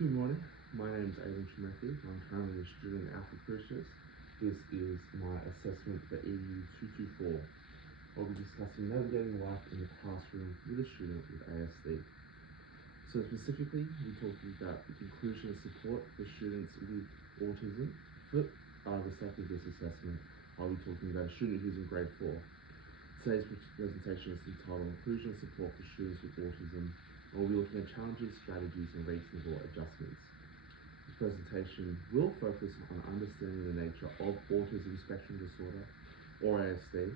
Good morning, my name is Aidan Schmecki. I'm currently a student at Alpha Crucis. This is my assessment for EDU224. I'll be discussing navigating life in the classroom with a student with ASD. So specifically, we're talking about inclusion and support for students with autism. For the sake of this assessment, I'll be talking about a student who's in grade 4. Today's presentation is entitled Inclusion and Support for Students with Autism, and we'll be looking at challenges, strategies, and reasonable adjustments. The presentation will focus on understanding the nature of autism spectrum disorder, or ASD,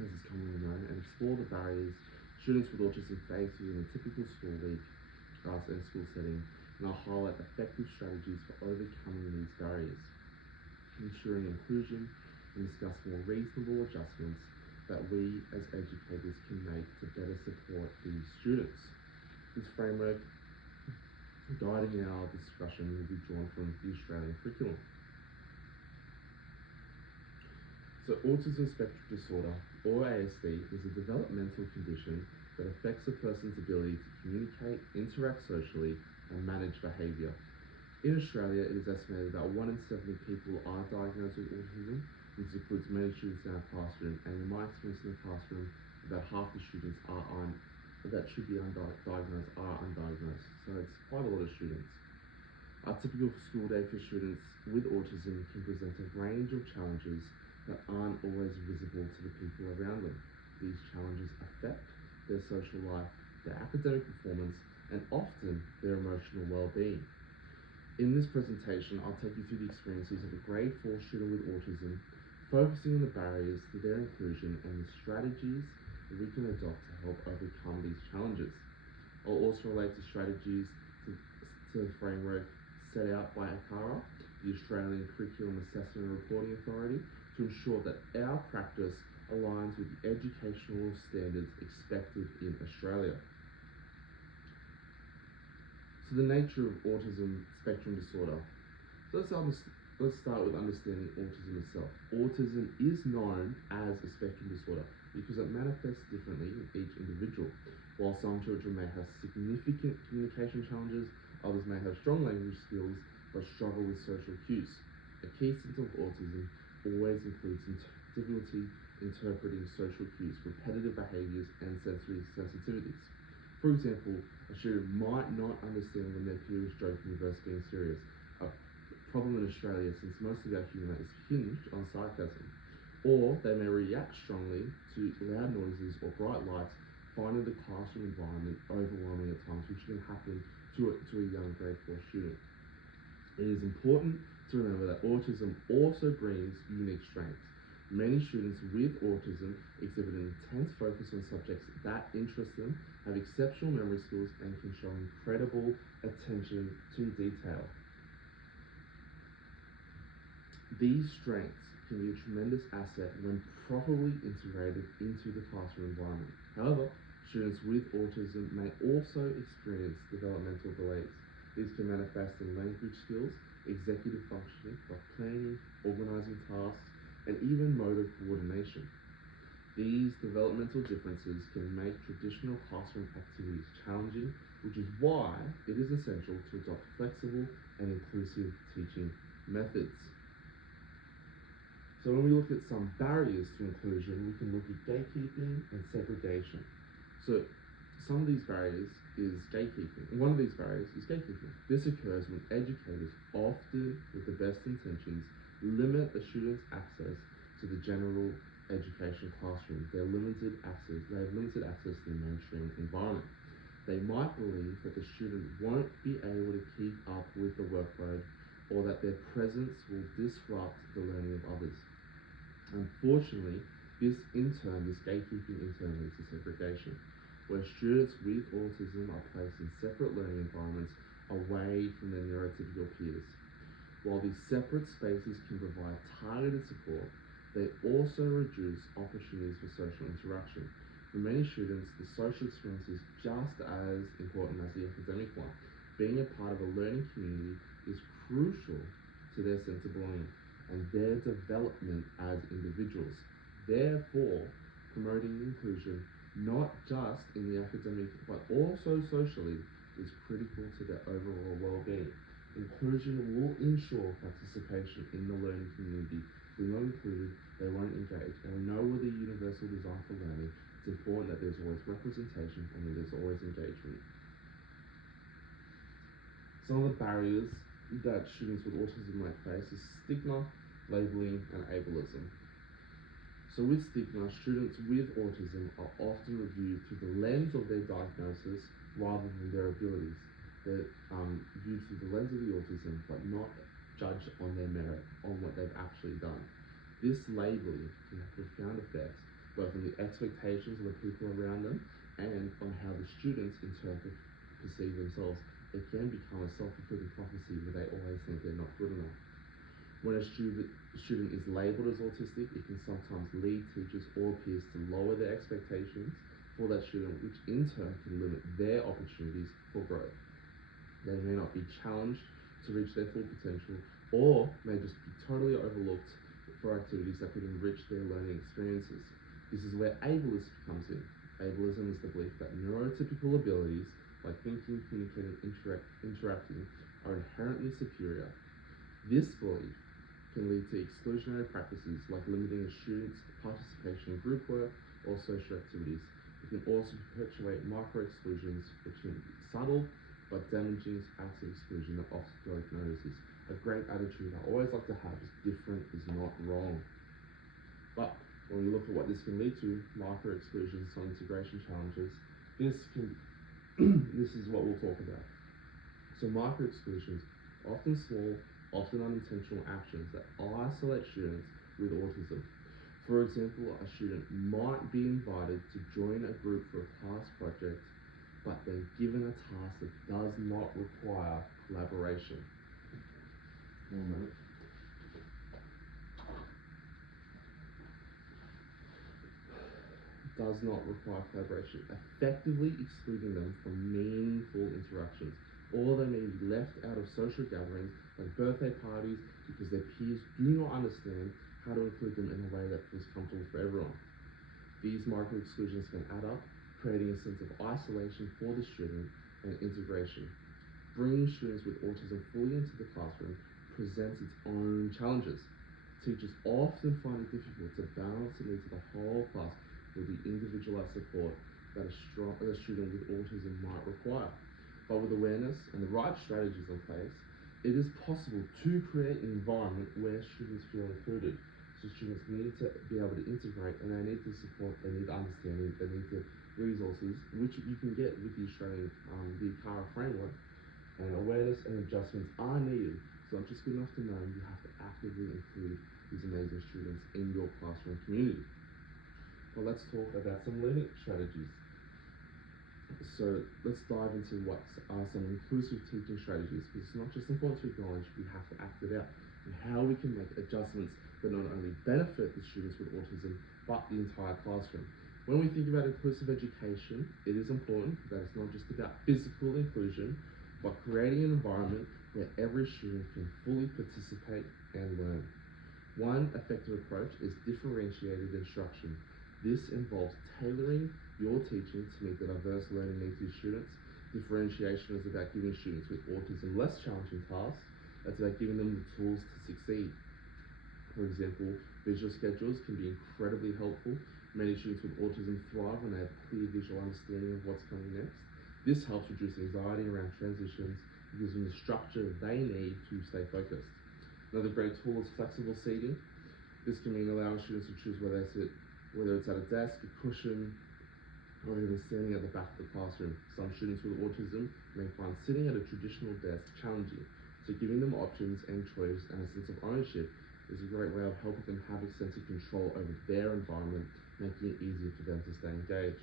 as is commonly known, and explore the barriers students with autism face within a typical school week and school setting, and I'll highlight effective strategies for overcoming these barriers, ensuring inclusion, and discuss more reasonable adjustments that we as educators can make to better support these students. This framework guiding our discussion will be drawn from the Australian curriculum. So autism spectrum disorder, or ASD, is a developmental condition that affects a person's ability to communicate, interact socially, and manage behaviour. In Australia, it is estimated that 1 in 7 people are diagnosed with autism. This includes many students in our classroom, and in my experience in the classroom, about half the students that should be diagnosed are undiagnosed. So it's quite a lot of students. A typical school day for students with autism can present a range of challenges that aren't always visible to the people around them. These challenges affect their social life, their academic performance, and often their emotional well-being. In this presentation, I'll take you through the experiences of a grade 4 student with autism, focusing on the barriers to their inclusion and the strategies that we can adopt to help overcome these challenges. I'll also relate to strategies to the framework set out by ACARA, the Australian Curriculum Assessment and Reporting Authority, to ensure that our practice aligns with the educational standards expected in Australia. So the nature of autism spectrum disorder. So let's start with understanding autism itself. Autism is known as a spectrum disorder because it manifests differently in each individual. While some children may have significant communication challenges, others may have strong language skills but struggle with social cues. A key symptom of autism always includes difficulty interpreting social cues, repetitive behaviours, and sensory sensitivities. For example, a student might not understand when their peer is joking versus being serious, a problem in Australia since most of our humour is hinged on sarcasm. Or they may react strongly to loud noises or bright lights, finding the classroom environment overwhelming at times, which can happen to a young grade 4 student. It is important to remember that autism also brings unique strengths. Many students with autism exhibit an intense focus on subjects that interest them, have exceptional memory skills, and can show incredible attention to detail. These strengths can be a tremendous asset when properly integrated into the classroom environment. However, students with autism may also experience developmental delays. These can manifest in language skills, executive functioning, like planning, organising tasks, and even motor coordination. These developmental differences can make traditional classroom activities challenging, which is why it is essential to adopt flexible and inclusive teaching methods. So when we look at some barriers to inclusion, we can look at gatekeeping and segregation. So some of these barriers is gatekeeping. One of these barriers is gatekeeping. This occurs when educators, often with the best intentions, limit a student's access to the general education classroom. They have limited access to the mainstream environment. They might believe that the student won't be able to keep up with the workload, or that their presence will disrupt the learning of others. Unfortunately, this gatekeeping in turn leads to segregation, where students with autism are placed in separate learning environments away from their neurotypical peers. While these separate spaces can provide targeted support, they also reduce opportunities for social interaction. For many students, the social experience is just as important as the academic one. Being a part of a learning community is crucial to their sense of belonging and their development as individuals. Therefore, promoting inclusion not just in the academic but also socially is critical to their overall well-being. Inclusion will ensure participation in the learning community. If they're not included, they won't engage. And we know with the universal design for learning, it's important that there's always representation and that there's always engagement. Some of the barriers that students with autism might face is stigma, labeling, and ableism. So with stigma, students with autism are often reviewed through the lens of their diagnosis rather than their abilities. They're viewed through the lens of the autism, but not judged on their merit, on what they've actually done. This labeling can have profound effects both on the expectations of the people around them and on how the students interpret, perceive themselves. It can become a self-fulfilling prophecy where they always think they're not good enough. When a student is labelled as autistic, it can sometimes lead teachers or peers to lower their expectations for that student, which in turn can limit their opportunities for growth. They may not be challenged to reach their full potential, or may just be totally overlooked for activities that could enrich their learning experiences. This is where ableism comes in. Ableism is the belief that neurotypical abilities, like thinking, communicating, interacting, are inherently superior. This belief can lead to exclusionary practices like limiting a student's participation in group work or social activities. It can also perpetuate micro-exclusions, which can be subtle but damaging acts of exclusion that often go unnoticed. A great attitude I always like to have is different is not wrong. But when we look at what this can lead to, micro-exclusions, some integration challenges, this is what we'll talk about. So micro-exclusions, often small, often unintentional actions that isolate students with autism. For example, a student might be invited to join a group for a class project, but then given a task that does not require collaboration. One moment. Does not require collaboration, effectively excluding them from meaningful interactions. Or they may be left out of social gatherings like birthday parties because their peers do not understand how to include them in a way that feels comfortable for everyone. These micro-exclusions can add up, creating a sense of isolation for the student and integration. Bringing students with autism fully into the classroom presents its own challenges. Teachers often find it difficult to balance the needs of the whole class with the individualized support that a student with autism might require. But with awareness and the right strategies in place, it is possible to create an environment where students feel included. So students need to be able to integrate, and they need the support, they need understanding, they need the resources, which you can get with the Australian the ACARA framework. And awareness and adjustments are needed. So not just good enough to know, you have to actively include these amazing students in your classroom community. Well, let's talk about some learning strategies. So let's dive into what are some inclusive teaching strategies, because it's not just important to acknowledge, we have to act it out, and how we can make adjustments that not only benefit the students with autism, but the entire classroom. When we think about inclusive education, it is important that it's not just about physical inclusion, but creating an environment where every student can fully participate and learn. One effective approach is differentiated instruction. This involves tailoring your teaching to meet the diverse learning needs of students. Differentiation is about giving students with autism less challenging tasks. It's about giving them the tools to succeed. For example, visual schedules can be incredibly helpful. Many students with autism thrive when they have a clear visual understanding of what's coming next. This helps reduce anxiety around transitions and gives them the structure they need to stay focused. Another great tool is flexible seating. This can mean allowing students to choose where they sit, whether it's at a desk, a cushion, or even standing at the back of the classroom. Some students with autism may find sitting at a traditional desk challenging, so giving them options and choice and a sense of ownership is a great way of helping them have a sense of control over their environment, making it easier for them to stay engaged.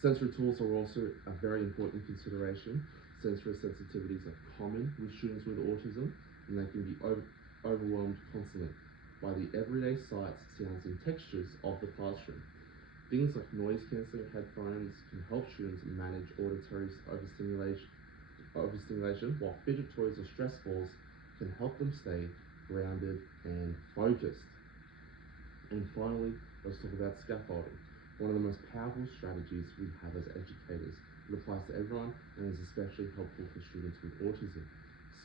Sensory tools are also a very important consideration. Sensory sensitivities are common with students with autism, and they can be overwhelmed constantly by the everyday sights, sounds, and textures of the classroom. Things like noise-cancelling headphones can help students manage auditory overstimulation, while fidget toys or stress balls can help them stay grounded and focused. And finally, let's talk about scaffolding. one of the most powerful strategies we have as educators. It applies to everyone and is especially helpful for students with autism.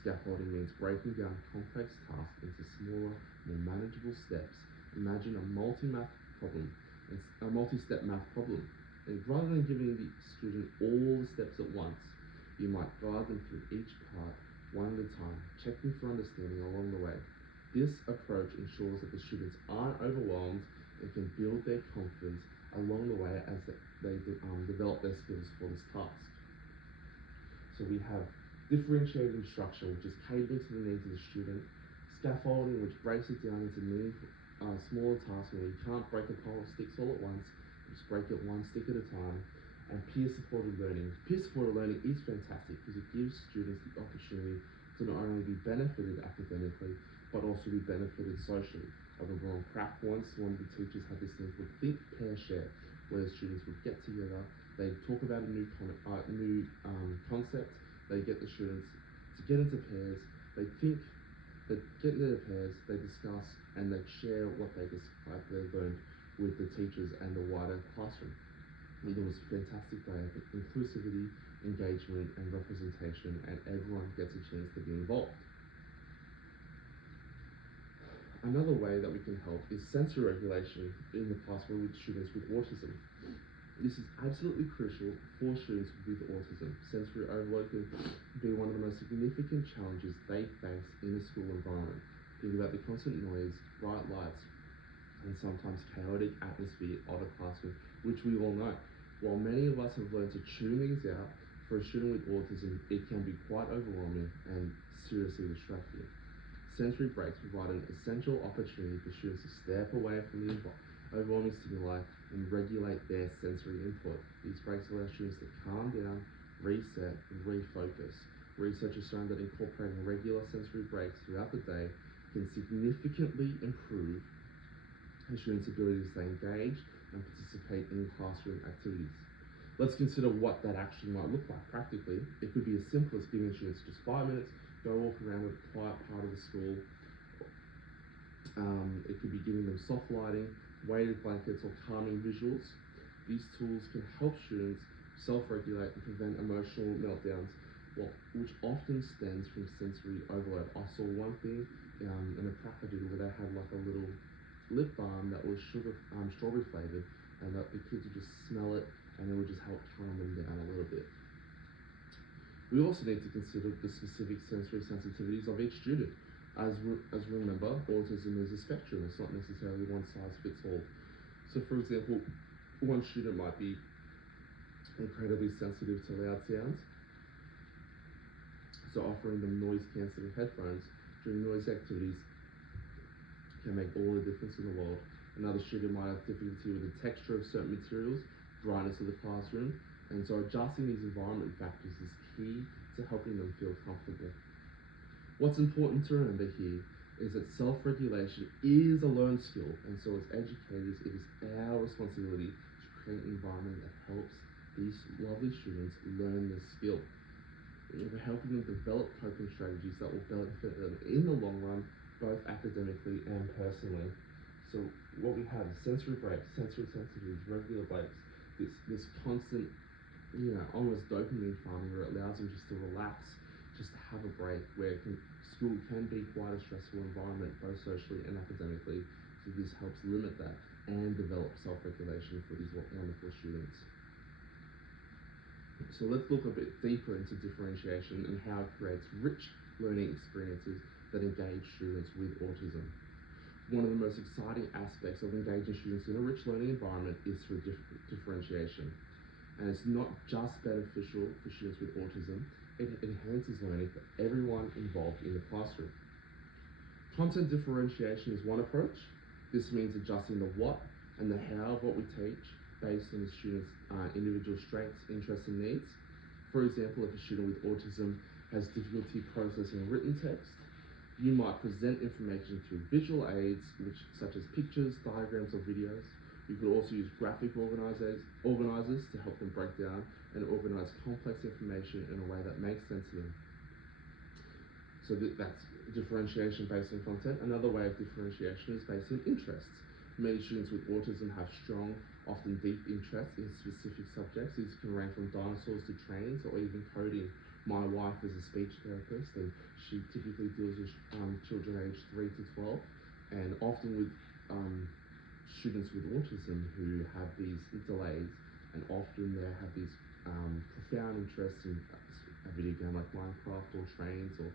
Scaffolding means breaking down complex tasks into smaller, more manageable steps. Imagine a multi-step math problem. And rather than giving the student all the steps at once, you might guide them through each part one at a time, checking for understanding along the way. This approach ensures that the students aren't overwhelmed and can build their confidence along the way as they develop their skills for this task. So we have differentiated instruction, which is catering to the needs of the student; scaffolding, which breaks it down into smaller tasks where you can't break a pile of sticks all at once, just break it one stick at a time; and peer-supported learning. Peer-supported learning is fantastic because it gives students the opportunity to not only be benefited academically, but also be benefited socially. I remember on Craft once, one of the teachers had this thing called Think, Pair, Share, where the students would get together, they talk about a new concept, they get the students to get into pairs, they think, they get into their pairs, they discuss, and they share what they've learned with the teachers and the wider classroom. It was a fantastic way of inclusivity, engagement, and representation, and everyone gets a chance to be involved. Another way that we can help is sensory regulation in the classroom with students with autism. This is absolutely crucial for students with autism. Sensory overload can be one of the most significant challenges they face in a school environment. Think about the constant noise, bright lights, and sometimes chaotic atmosphere of a classroom, which we all know. While many of us have learned to tune things out, for a student with autism, it can be quite overwhelming and seriously distracting. Sensory breaks provide an essential opportunity for students to step away from the overwhelming stimuli and regulate their sensory input. These breaks allow students to calm down, reset, and refocus. Research has shown that incorporating regular sensory breaks throughout the day can significantly improve a student's ability to stay engaged and participate in classroom activities. Let's consider what that actually might look like practically. It could be as simple as giving students just 5 minutes, go walk around a quiet part of the school. It could be giving them soft lighting, weighted blankets, or calming visuals. These tools can help students self-regulate and prevent emotional meltdowns, which often stems from sensory overload. I saw one thing in a practical where they had like a little lip balm that was strawberry flavored, and that the kids would just smell it, and it would just help calm them down a little bit. We also need to consider the specific sensory sensitivities of each student. As remember, autism is a spectrum. It's not necessarily one size fits all. So for example, one student might be incredibly sensitive to loud sounds, so offering them noise cancelling headphones during noisy activities can make all the difference in the world. Another student might have difficulty with the texture of certain materials, brightness of the classroom, and so adjusting these environment factors is key to helping them feel comfortable. What's important to remember here is that self-regulation is a learned skill, and so as educators, it is our responsibility to create an environment that helps these lovely students learn this skill. We're helping them develop coping strategies that will benefit them in the long run, both academically and personally. So what we have is sensory breaks, sensory sensitivities, regular breaks, this constant, almost dopamine farming where it allows them just to relax, just to have a break, where school can be quite a stressful environment, both socially and academically. So this helps limit that and develop self-regulation for these wonderful students. So let's look a bit deeper into differentiation and how it creates rich learning experiences that engage students with autism. One of the most exciting aspects of engaging students in a rich learning environment is through differentiation. And it's not just beneficial for students with autism, it enhances learning for everyone involved in the classroom. Content differentiation is one approach. This means adjusting the what and the how of what we teach based on the student's individual strengths, interests, and needs. For example, if a student with autism has difficulty processing written text, you might present information through visual aids, such as pictures, diagrams, or videos. You could also use graphic organizers to help them break down and organize complex information in a way that makes sense to them. So that's differentiation based on content. Another way of differentiation is based on interests. Many students with autism have strong often deep interest in specific subjects. These can range from dinosaurs to trains or even coding. My wife is a speech therapist, and she typically deals with children aged 3 to 12, and often with students with autism who have these delays, and often they have these profound interests in a video game like Minecraft or trains, or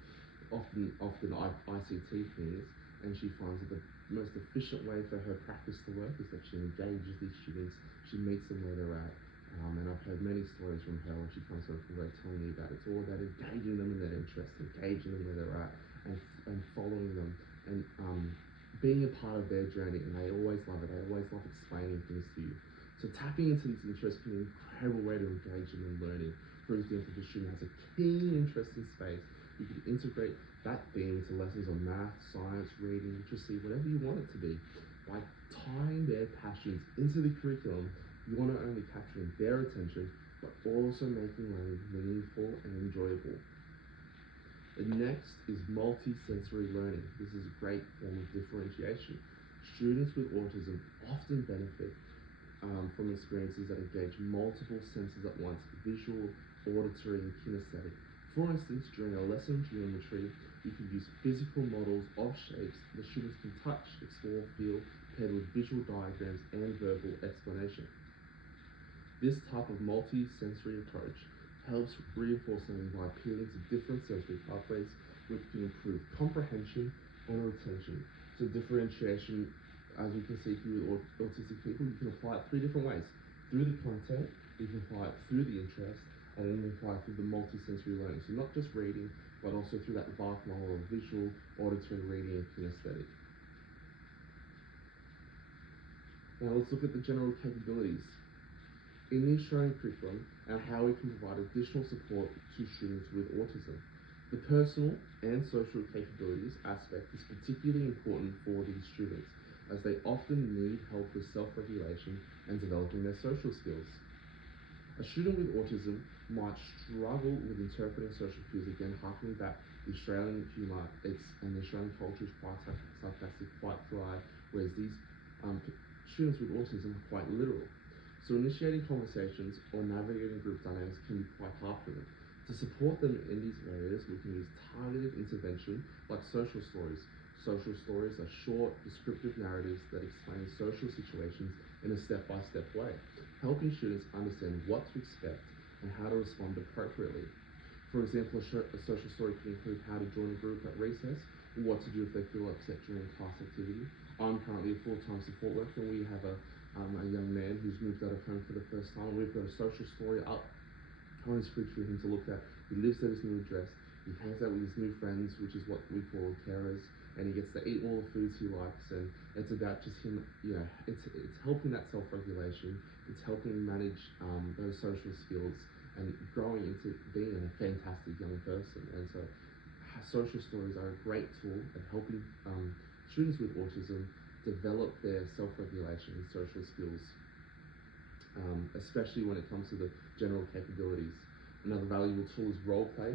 often ICT things. And she finds that the most efficient way for her practice to work is that she engages these students, she meets them where they're at. And I've heard many stories from her when she comes home from work telling me that it's all about engaging them in their interests, engaging them where they're at, and following them, and being a part of their journey. And they always love it. They always love explaining things to you. So tapping into these interests can be an incredible way to engage them in learning. For example, if a student has a keen interest in space, you can integrate that theme into lessons on math, science, reading, literacy, whatever you want it to be. By tying their passions into the curriculum, you want to only capturing their attention, but also making learning meaningful and enjoyable. The next is multi-sensory learning. This is a great form of differentiation. Students with autism often benefit from experiences that engage multiple senses at once: visual, auditory, and kinesthetic. For instance, during a lesson in geometry, you can use physical models of shapes the students can touch, explore, feel, paired with visual diagrams and verbal explanation. This type of multi-sensory approach helps reinforce learning by appealing to different sensory pathways, which can improve comprehension and retention. So differentiation, as you can see here with autistic people, you can apply it 3 different ways. Through the content, you can apply it through the interest, and then you can apply it through the multi-sensory learning. So not just reading, but also through that VARK model of visual, auditory, reading, and kinesthetic. Now let's look at the general capabilities in the Australian curriculum and how we can provide additional support to students with autism. The personal and social capabilities aspect is particularly important for these students, as they often need help with self-regulation and developing their social skills. A student with autism might struggle with interpreting social cues, again harking back the Australian humour, and the Australian culture is quite sarcastic, quite dry, whereas these students with autism are quite literal. So initiating conversations or navigating group dynamics can be quite hard for them. To support them in these areas, we can use targeted intervention like social stories. Social stories are short, descriptive narratives that explain social situations in a step-by-step way, helping students understand what to expect and how to respond appropriately. For example, a social story can include how to join a group at recess, or what to do if they feel upset during a class activity. I'm currently a full-time support worker, and we have a young man who's moved out of home for the first time. We've got a social story up on his fridge for him to look at. He lives at his new address. He hangs out with his new friends, which is what we call carers, and he gets to eat all the foods he likes. And it's about just him, it's helping that self-regulation. It's helping manage those social skills and growing into being a fantastic young person. And so social stories are a great tool at helping students with autism develop their self-regulation and social skills, especially when it comes to the general capabilities. Another valuable tool is role play.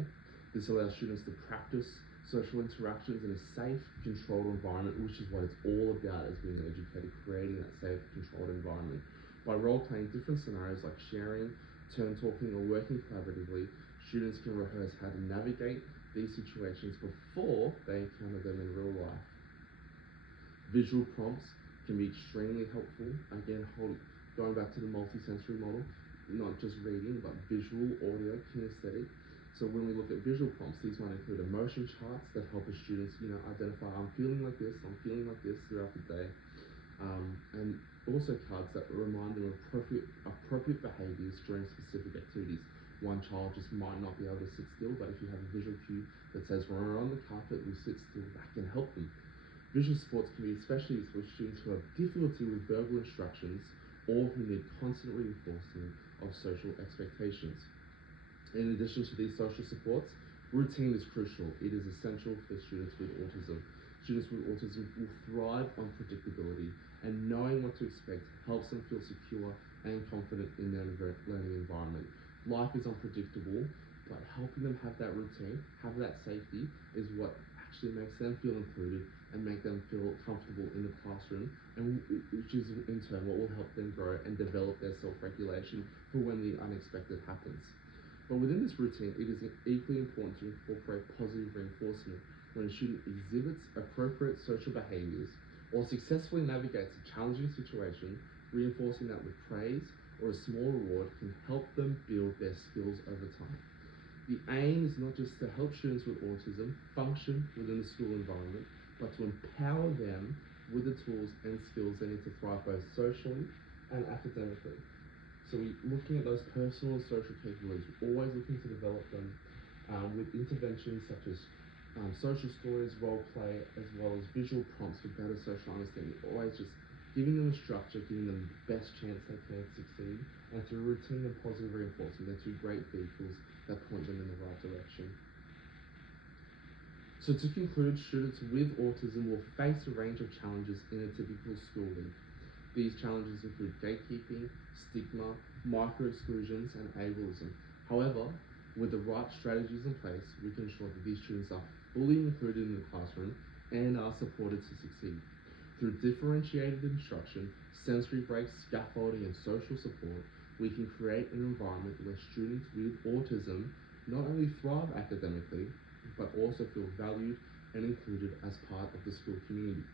This allows students to practice social interactions in a safe, controlled environment, which is what it's all about as being an educator, creating that safe, controlled environment. By role playing different scenarios like sharing, turn talking, or working collaboratively, students can rehearse how to navigate these situations before they encounter them in real life. Visual prompts can be extremely helpful. Again, going back to the multi-sensory model, not just reading, but visual, audio, kinesthetic. So when we look at visual prompts, these might include emotion charts that help the students, identify, I'm feeling like this throughout the day. And also cards that remind them of appropriate behaviors during specific activities. One child just might not be able to sit still, but if you have a visual cue that says, when we're on the carpet, we sit still, that can help them. Visual supports can be especially useful for students who have difficulty with verbal instructions or who need constant reinforcement of social expectations. In addition to these social supports, routine is crucial. It is essential for students with autism. Students with autism will thrive on predictability, and knowing what to expect helps them feel secure and confident in their learning environment. Life is unpredictable, but helping them have that routine, have that safety, is what actually makes them feel included and make them feel comfortable in the classroom, and which is in turn what will help them grow and develop their self-regulation for when the unexpected happens. But within this routine, it is equally important to incorporate positive reinforcement when a student exhibits appropriate social behaviours or successfully navigates a challenging situation. Reinforcing that with praise or a small reward can help them build their skills over time. The aim is not just to help students with autism function within the school environment, but to empower them with the tools and skills they need to thrive both socially and academically. So we're looking at those personal and social capabilities, we're always looking to develop them with interventions such as social stories, role play, as well as visual prompts for better social understanding. Always just giving them a structure, giving them the best chance they can to succeed, and through routine and positive reinforcement, they're two great vehicles that point them in the right direction. So to conclude, students with autism will face a range of challenges in a typical school week. These challenges include gatekeeping, stigma, micro-exclusions, and ableism. However, with the right strategies in place, we can ensure that these students are fully included in the classroom and are supported to succeed. Through differentiated instruction, sensory breaks, scaffolding, and social support, we can create an environment where students with autism not only thrive academically, but also feel valued and included as part of the school community.